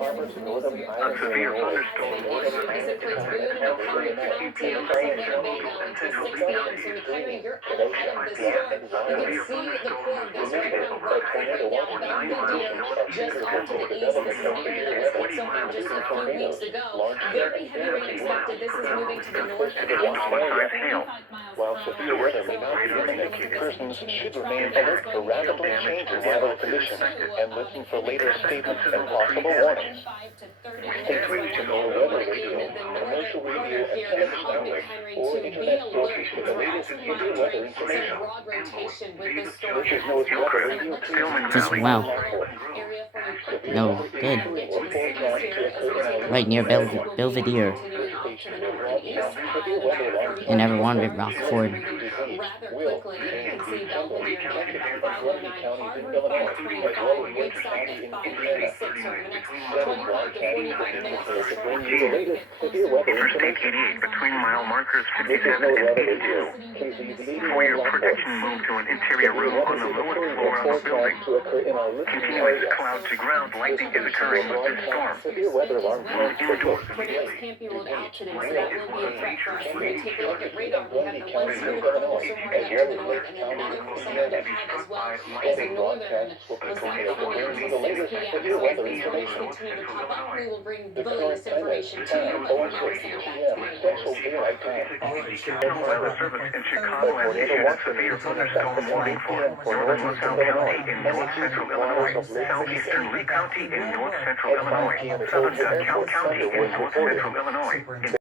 harbor to north of the A island of severe Illinois. thunderstorm will This includes Boone and McHenry County, also Winnebago until 6 p.m. So McHenry, you're out ahead of this storm. You can see the core of this right around Rockford right now. Belvidere just off to the east. This is an area that was hit so hard just a few weeks ago. Very heavy rain expected. This is moving to the north and east. While severe weather may not be imminent, persons should remain alert for rapidly changing weather conditions and listen for later statements and possible warnings. Stay tuned to NOAA Weather Radio, commercial radio, and Candlewick, or internet sources for the latest severe weather information. Broad rotation with this storm. This is NOAA's weather radio. Just wow. No, good. Right near Belvidere. And everyone with Rockford. Rather quickly, you can see Belvidere now following 9 Harvard 525, Woodstock at 536 over the next 25 to 45 minutes. Interstate 88 between mile markers 57 and 82. For your protection, move to an interior room on the lowest floor of the building. Continuous cloud to ground lightning is occurring with this storm. Move indoors immediately. Can't be ruled out today, so that will be a threat for us. When we take a look at radar, we have the one severe thunderstorm heading up to the north, and then another center ahead as well is a northern. Was that coming until 6 p.m. So as these storms continue to pop up, we will bring the latest information to you, but for now we'll send it back to you. Weather Service in Chicago has issued a severe thunderstorm warning for northern LaSalle County in north central Illinois, southeastern Lee County in north central Illinois, southern DuPage County in north central Illinois.